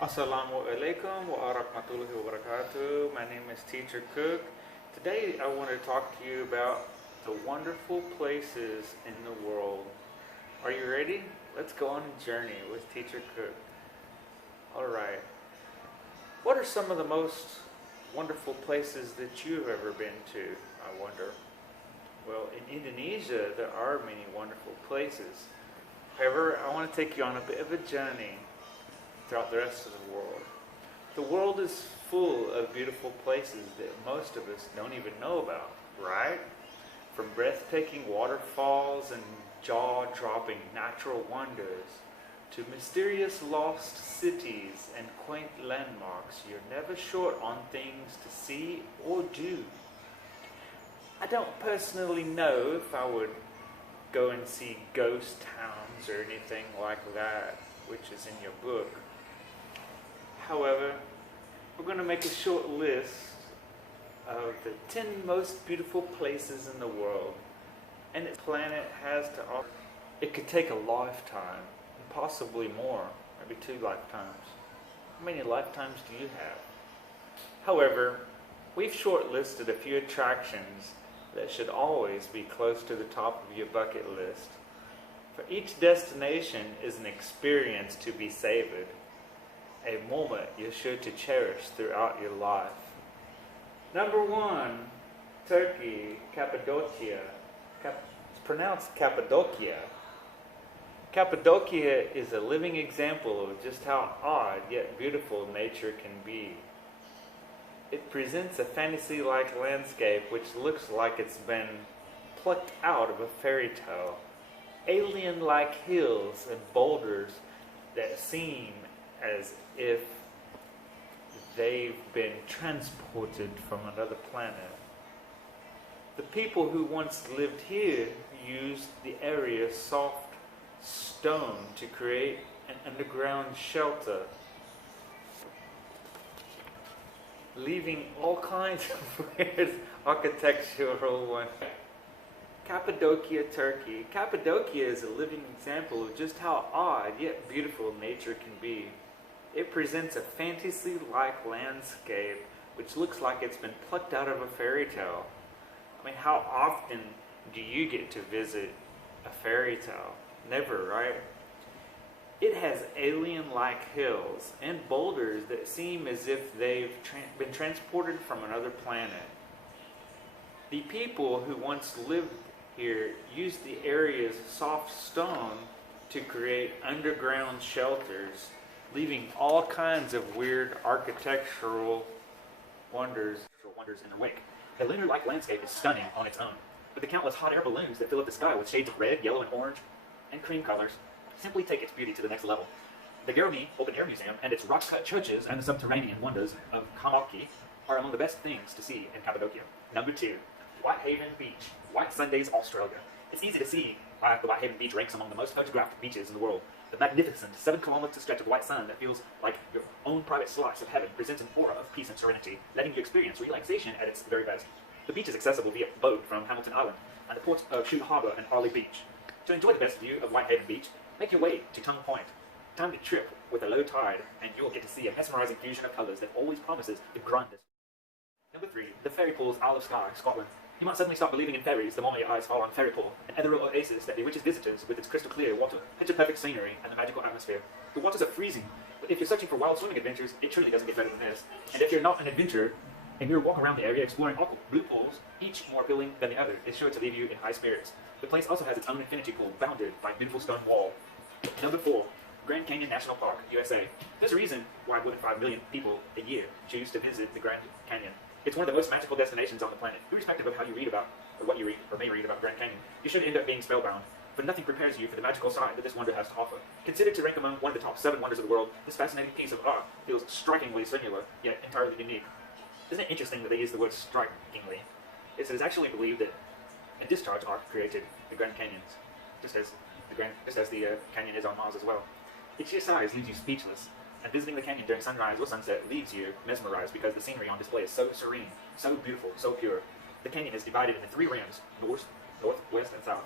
Assalamu alaikum wa rahmatullahi wa barakatuh. My name is Teacher Cook. Today I want to talk to you about the wonderful places in the world. Are you ready? Let's go on a journey with Teacher Cook. Alright. What are some of the most wonderful places that you've ever been to, I wonder? Well, in Indonesia there are many wonderful places. However, I want to take you on a bit of a journey throughout the rest of the world. The world is full of beautiful places that most of us don't even know about, right? From breathtaking waterfalls and jaw-dropping natural wonders to mysterious lost cities and quaint landmarks, you're never short on things to see or do. I don't personally know if I would go and see ghost towns or anything like that, which is in your book. However, we're going to make a short list of the 10 most beautiful places in the world, and the planet has to offer. It could take a lifetime, and possibly more, maybe 2 lifetimes. How many lifetimes do you have? However, we've shortlisted a few attractions that should always be close to the top of your bucket list. For each destination is an experience to be savored, a moment you're sure to cherish throughout your life. Number 1, Turkey, Cappadocia. It's pronounced Cappadocia. Cappadocia is a living example of just how odd yet beautiful nature can be. It presents a fantasy-like landscape which looks like it's been plucked out of a fairy tale. Alien-like hills and boulders that seem as if they've been transported from another planet. The people who once lived here used the area's soft stone to create an underground shelter, leaving all kinds of weird architectural wonders. Cappadocia Turkey. Cappadocia is a living example of just how odd yet beautiful nature can be. It presents a fantasy-like landscape which looks like it's been plucked out of a fairy tale. I mean, how often do you get to visit a fairy tale? Never, right? It has alien-like hills and boulders that seem as if they've been transported from another planet. The people who once lived here used the area's soft stone to create underground shelters, leaving all kinds of weird architectural wonders in their wake. The lunar-like landscape is stunning on its own, but the countless hot air balloons that fill up the sky with shades of red, yellow, and orange, and cream colors simply take its beauty to the next level. The Germi Open-Air Museum and its rock-cut churches and the subterranean wonders of Kamaki are among the best things to see in Cappadocia. Number 2, Whitehaven Beach, White Sundays, Australia. It's easy to see why the Whitehaven Beach ranks among the most photographed beaches in the world. The magnificent 7-kilometer stretch of white sand that feels like your own private slice of heaven presents an aura of peace and serenity, letting you experience relaxation at its very best. The beach is accessible via boat from Hamilton Island and the ports of Shute Harbour and Arley Beach. To enjoy the best view of Whitehaven Beach, make your way to Tongue Point. Time the trip with a low tide, and you'll get to see a mesmerizing fusion of colours that always promises the grandest. Number 3, the Fairy Pools, Isle of Skye, Scotland. You might suddenly start believing in fairies the moment your eyes fall on Fairy Pool, an ethereal oasis that bewitches visitors with its crystal clear water, picture-perfect scenery, and the magical atmosphere. The waters are freezing, but if you're searching for wild swimming adventures, it truly doesn't get better than this. And if you're not an adventurer, and you're walking around the area exploring aqua blue pools, each more appealing than the other, is sure to leave you in high spirits. The place also has its own infinity pool, bounded by a beautiful stone wall. Number 4, Grand Canyon National Park, USA. There's a reason why more than 5 million people a year choose to visit the Grand Canyon. It's one of the most magical destinations on the planet. Irrespective of how you read about, or what you read, or may read about Grand Canyon, you should end up being spellbound, for nothing prepares you for the magical side that this wonder has to offer. Considered to rank among one of the top 7 wonders of the world, this fascinating piece of art feels strikingly singular, yet entirely unique. Isn't it interesting that they use the word strikingly? It is actually believed that a discharge arc created the Grand Canyons, just as the canyon is on Mars as well. Its sheer size leaves you speechless, and visiting the canyon during sunrise or sunset leaves you mesmerized because the scenery on display is so serene, so beautiful, so pure. The canyon is divided into 3 rims, north, west, and south,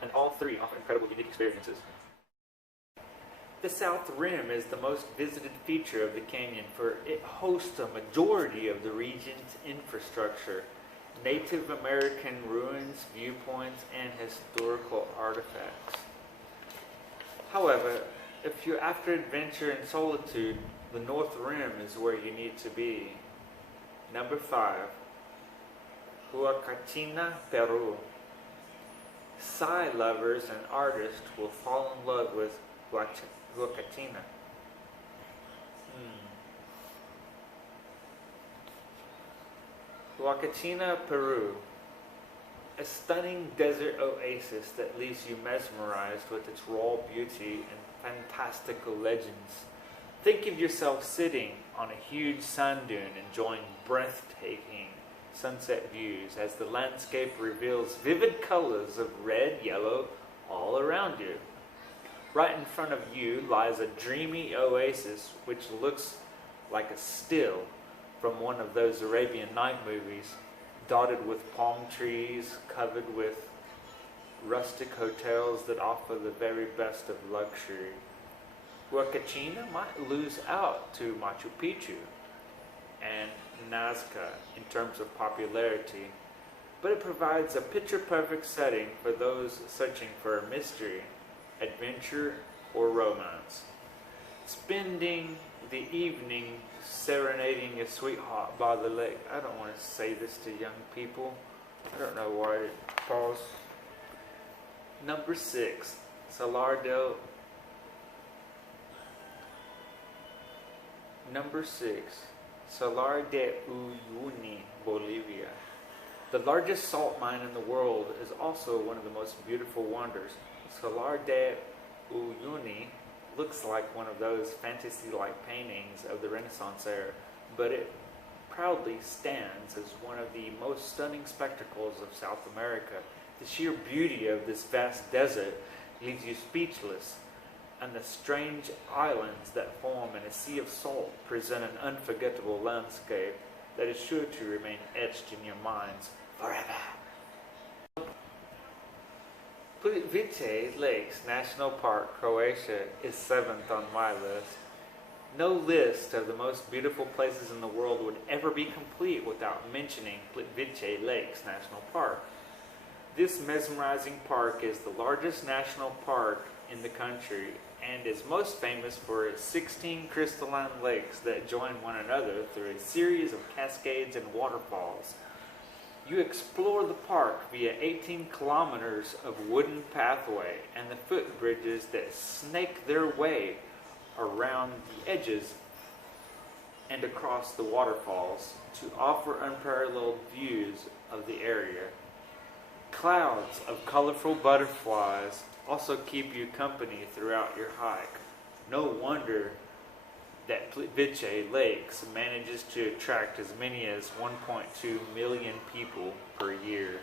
and all 3 offer incredible, unique experiences. The South Rim is the most visited feature of the canyon, for it hosts a majority of the region's infrastructure, Native American ruins, viewpoints, and historical artifacts. However, if you're after adventure and solitude, the North Rim is where you need to be. Number 5, Cucina Peru. Psi lovers and artists will fall in love with Cucina. Cucina Peru. A stunning desert oasis that leaves you mesmerized with its raw beauty and fantastical legends. Think of yourself sitting on a huge sand dune enjoying breathtaking sunset views as the landscape reveals vivid colors of red, yellow all around you. Right in front of you lies a dreamy oasis which looks like a still from one of those Arabian Night movies, dotted with palm trees, covered with rustic hotels that offer the very best of luxury. Cucina might lose out to Machu Picchu and Nazca in terms of popularity, but it provides a picture-perfect setting for those searching for a mystery, adventure, or romance. Spending the evening serenading a sweetheart by the lake. I don't want to say this to young people. I don't know why. Pause. Number 6, Salar de Uyuni, Bolivia. The largest salt mine in the world is also one of the most beautiful wonders. Salar de Uyuni looks like one of those fantasy-like paintings of the Renaissance era, but it proudly stands as one of the most stunning spectacles of South America. The sheer beauty of this vast desert leaves you speechless, and the strange islands that form in a sea of salt present an unforgettable landscape that is sure to remain etched in your minds forever. Plitvice Lakes National Park, Croatia, is 7th on my list. No list of the most beautiful places in the world would ever be complete without mentioning Plitvice Lakes National Park. This mesmerizing park is the largest national park in the country and is most famous for its 16 crystalline lakes that join one another through a series of cascades and waterfalls. You explore the park via 18 kilometers of wooden pathway and the footbridges that snake their way around the edges and across the waterfalls to offer unparalleled views of the area. Clouds of colorful butterflies also keep you company throughout your hike. No wonder that Plitvice Lakes manages to attract as many as 1.2 million people per year.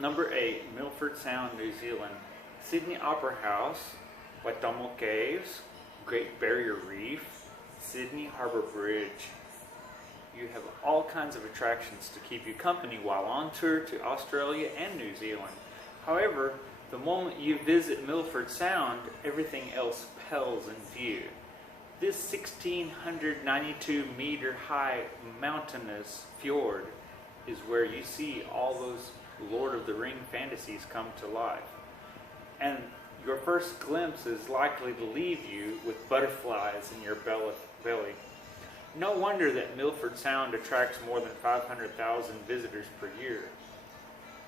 Number 8, Milford Sound, New Zealand. Sydney Opera House, Waitomo Caves, Great Barrier Reef, Sydney Harbour Bridge. You have all kinds of attractions to keep you company while on tour to Australia and New Zealand. However, the moment you visit Milford Sound, everything else pales in view. This 1,692 meter high mountainous fjord is where you see all those Lord of the Ring fantasies come to life. And your first glimpse is likely to leave you with butterflies in your belly. No wonder that Milford Sound attracts more than 500,000 visitors per year.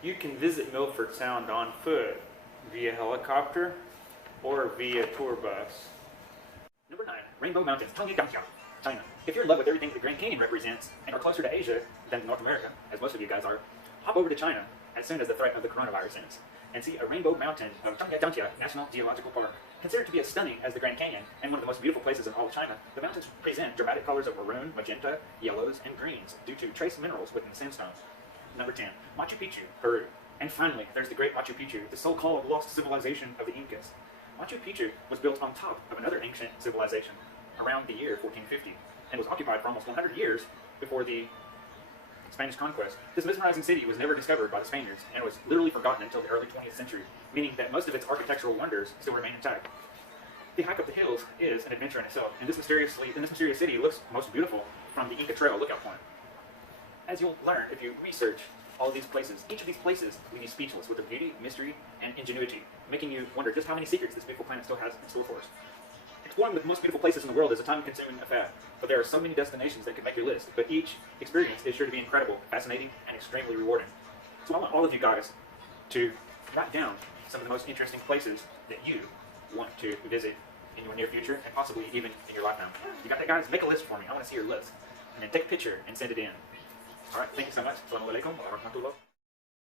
You can visit Milford Sound on foot, via helicopter, or via tour bus. Number 9, Rainbow Mountains, China. If you're in love with everything the Grand Canyon represents and are closer to Asia than North America, as most of you guys are, hop over to China as soon as the threat of the coronavirus ends and see a Rainbow Mountain of Zhangjiajie National Geological Park. Considered to be as stunning as the Grand Canyon and one of the most beautiful places in all of China, the mountains present dramatic colors of maroon, magenta, yellows, and greens due to trace minerals within the sandstone. Number 10, Machu Picchu, Peru. And finally, there's the great Machu Picchu, the so-called lost civilization of the Incas. Machu Picchu was built on top of another ancient civilization around the year 1450 and was occupied for almost 100 years before the Spanish conquest. This mesmerizing city was never discovered by the Spaniards and was literally forgotten until the early 20th century, meaning that most of its architectural wonders still remain intact. the hike up the hills is an adventure in itself, and this mysterious city looks most beautiful from the Inca Trail lookout point. As you'll learn if you research all of these places, each of these places leave you speechless with their beauty, mystery, and ingenuity, making you wonder just how many secrets this beautiful planet still has in store for us. Exploring the most beautiful places in the world is a time-consuming affair, but there are so many destinations that could make your list, but each experience is sure to be incredible, fascinating, and extremely rewarding. So I want all of you guys to write down some of the most interesting places that you want to visit in your near future, and possibly even in your lifetime. You got that, guys? Make a list for me. I want to see your list. And then take a picture and send it in. Alright, thank you so much. Assalamu alaikum wa rahmatullah.